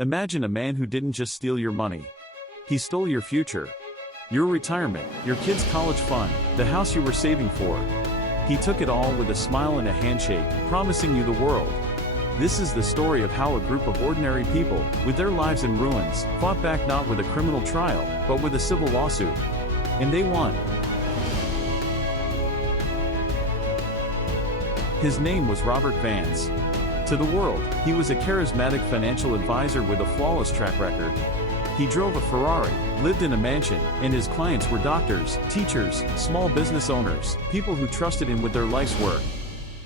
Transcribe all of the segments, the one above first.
Imagine a man who didn't just steal your money. He stole your future. Your retirement, your kids' college fund, the house you were saving for. He took it all with a smile and a handshake, promising you the world. This is the story of how a group of ordinary people, with their lives in ruins, fought back not with a criminal trial, but with a civil lawsuit. And they won. His name was Robert Vance. To the world, he was a charismatic financial advisor with a flawless track record. He drove a Ferrari, lived in a mansion, and his clients were doctors, teachers, small business owners, people who trusted him with their life's work.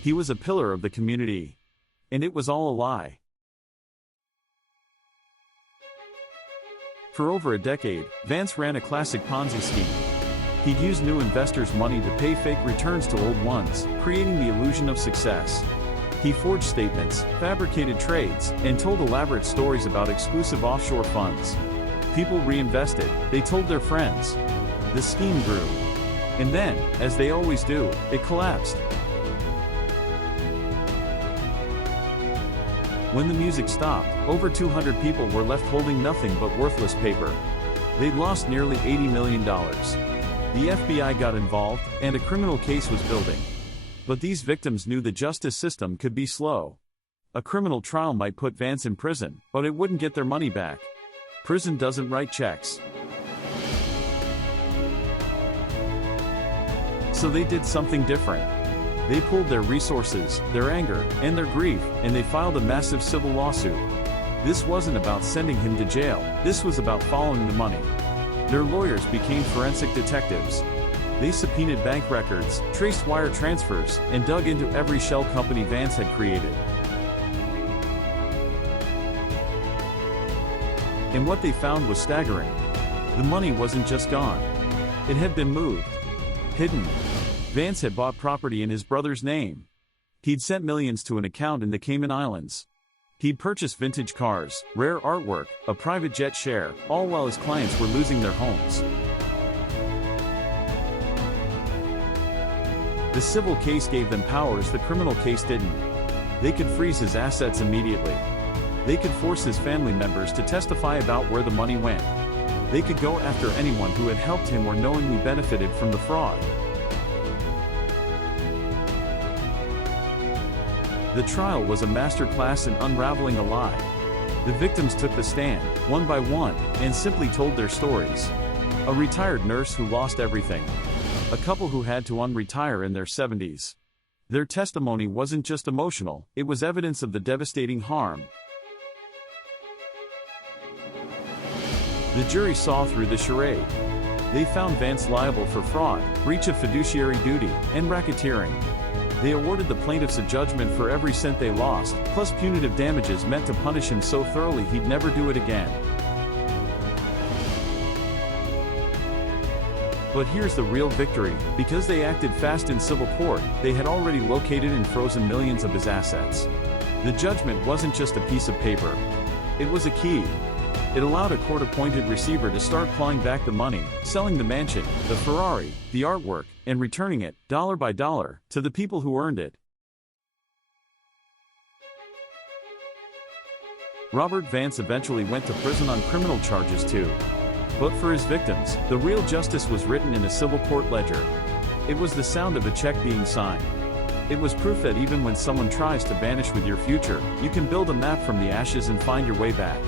He was a pillar of the community. And it was all a lie. For over a decade, Vance ran a classic Ponzi scheme. He'd use new investors' money to pay fake returns to old ones, creating the illusion of success. He forged statements, fabricated trades, and told elaborate stories about exclusive offshore funds. People reinvested, they told their friends. The scheme grew. And then, as they always do, it collapsed. When the music stopped, over 200 people were left holding nothing but worthless paper. They'd lost nearly $80 million. The FBI got involved, and a criminal case was building. But these victims knew the justice system could be slow. A criminal trial might put Vance in prison, but it wouldn't get their money back. Prison doesn't write checks. So they did something different. They pooled their resources, their anger, and their grief, and they filed a massive civil lawsuit. This wasn't about sending him to jail, this was about following the money. Their lawyers became forensic detectives. They subpoenaed bank records, traced wire transfers, and dug into every shell company Vance had created. And what they found was staggering. The money wasn't just gone. It had been moved. Hidden. Vance had bought property in his brother's name. He'd sent millions to an account in the Cayman Islands. He'd purchased vintage cars, rare artwork, a private jet share, all while his clients were losing their homes. The civil case gave them powers the criminal case didn't. They could freeze his assets immediately. They could force his family members to testify about where the money went. They could go after anyone who had helped him or knowingly benefited from the fraud. The trial was a masterclass in unraveling a lie. The victims took the stand, one by one, and simply told their stories. A retired nurse who lost everything. A couple who had to unretire in their 70s. Their testimony wasn't just emotional, it was evidence of the devastating harm. The jury saw through the charade. They found Vance liable for fraud, breach of fiduciary duty, and racketeering. They awarded the plaintiffs a judgment for every cent they lost, plus punitive damages meant to punish him so thoroughly he'd never do it again. But here's the real victory: because they acted fast in civil court, they had already located and frozen millions of his assets. The judgment wasn't just a piece of paper. It was a key. It allowed a court-appointed receiver to start clawing back the money, selling the mansion, the Ferrari, the artwork, and returning it, dollar by dollar, to the people who earned it. Robert Vance eventually went to prison on criminal charges too. But for his victims, the real justice was written in a civil court ledger. It was the sound of a check being signed. It was proof that even when someone tries to vanish with your future, you can build a map from the ashes and find your way back.